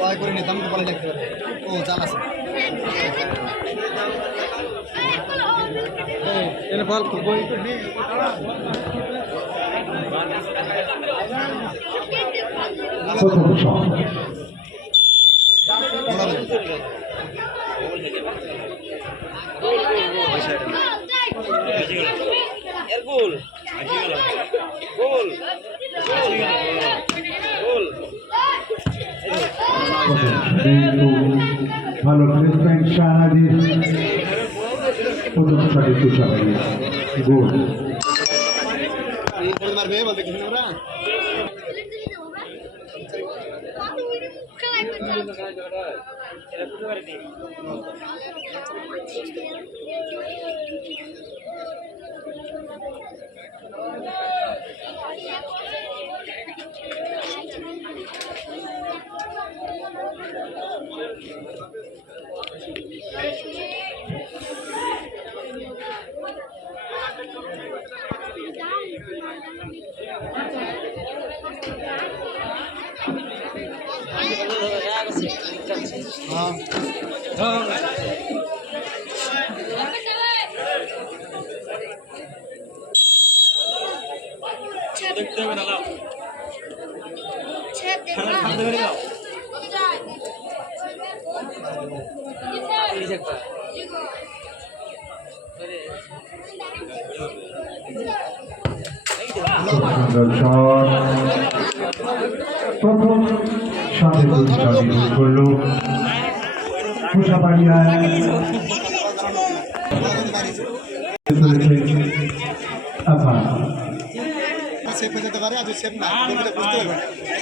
ওই করে নিতাম তো বলে লাগতে পারে ও চাল আছে এর বল বই তো দি গোল গোল গোল ভালো প্লেসমেন্ট শাহাদির প্রথম শটে তুষার গোল মারবে বলতে কিছু না দেখতে হবে না লাও ছেদ দেখ না প্রথম সাথে করলো মুসাফারিয়া সেফ হয়ে যেতে পারে আজ সেফ না বুঝতে পারবে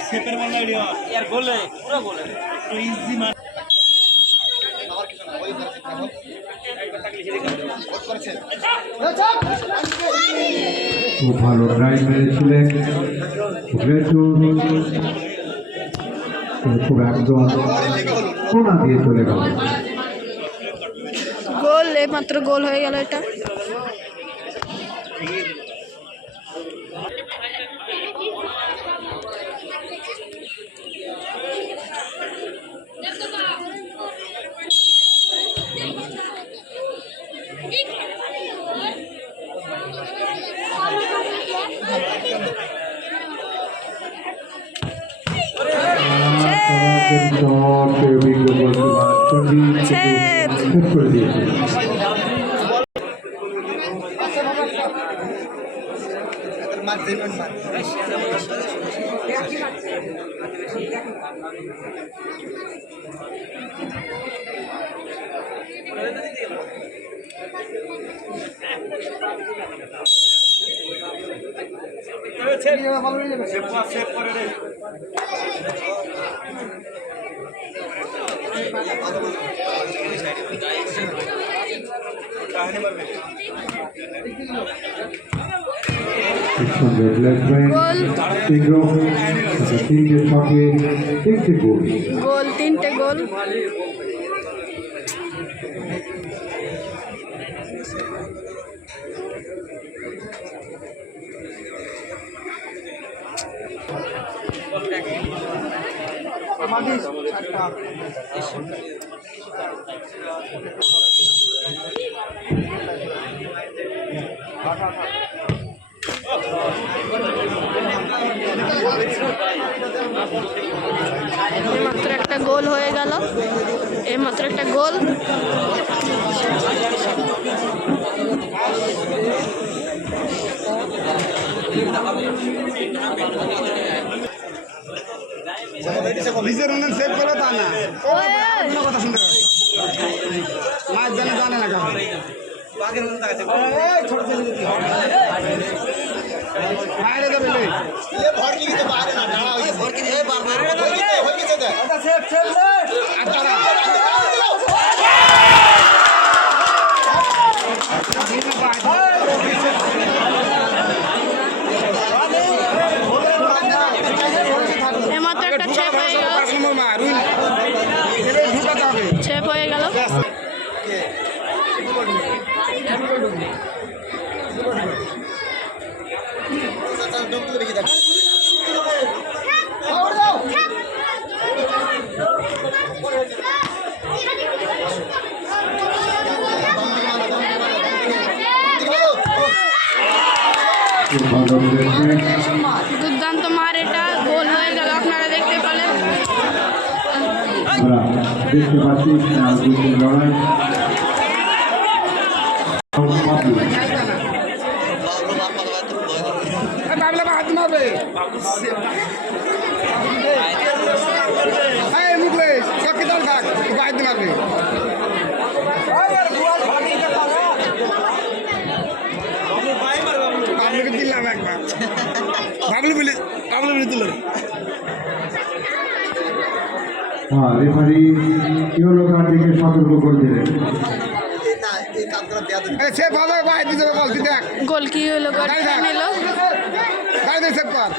সেফের বল না ইয়ার গোলে পুরো গোলে তো ইজি মান আমার কিছু না ওই করছে খুব ভালো ড্রাইভ মেরেছিলেন খুব একদম কোনা দিয়ে চলে গেল গোল মাত্র গোল হয়ে গেল এটা করে দিয়েছে মার দেবেন মার সেভ করে রে কাহিনী মারবে গোল তিনটে গোল এইমাত্র একটা গোল হয়ে গেল এইমাত্র একটা গোল নিজের উন্নয়ন সেভ করে তা না কোনো কথা শুনতে পারে মাছ জানে জানে না কারণ বাইরে যাবে ভর কি দিতে পারে না দাঁড়া হয়ে ভর কি দিয়ে পারবে হয়ে গেছে এটা সেভ সেভ রে আচ্ছা এইমাত্র একটা ছেপ হয়ে গেল ছেপ হয়ে গেল ডুব তুলে রেখে যাচ্ছে রয়েছে। দুর্দান্ত মার, এটা গোল হয়ে গেল, আপনারা দেখতে পেলেন। আমরা দেখতে পাচ্ছি দুটি লড়াই। বাবলা হাত মারবে এই মুখলেশ চকিদার থাক বাইতে মারবে বাবলুকে দিলাম একবার বাবলু বলে দিলাম হ্যাঁ, রেফারি ইয়েলো কার্ড থেকে সতর্ক করে দিলেন। সে ভাবে বাইতে যাবে বলছি দেখ গোল কি হলো, গোল নিল। গাড়ি সেভ কর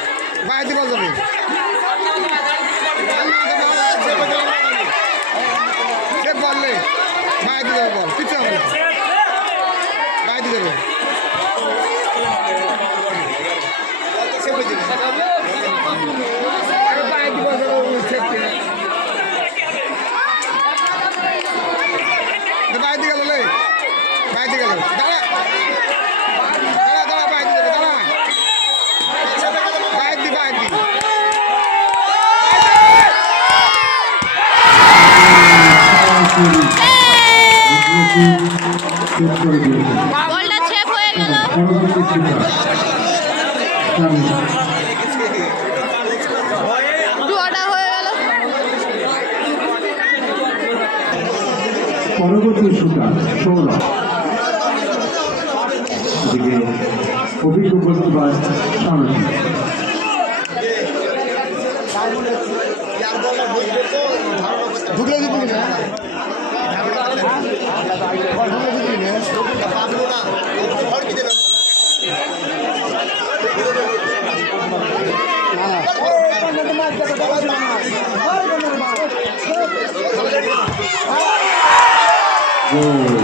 বাইতে বল যাবে সেভ বললে বাইতে যাবে বল পিছনে হবে না বাইতে যাবে বাইতে বল সেভ বাইতে গেল লে বাইতে গেল দাঁড়া দাঁড়া দাঁড়া বাইতে যাবে দাঁড়া বাইতে বাইতে গোলটা ছেপ হয়ে গেল। ডুয়াটা হয়ে গেল। পরবর্তী শুটার সৌরভ, এদিকে অভিজ্ঞ প্রতিবার সামনে। ঢুকলে দিবি না গোল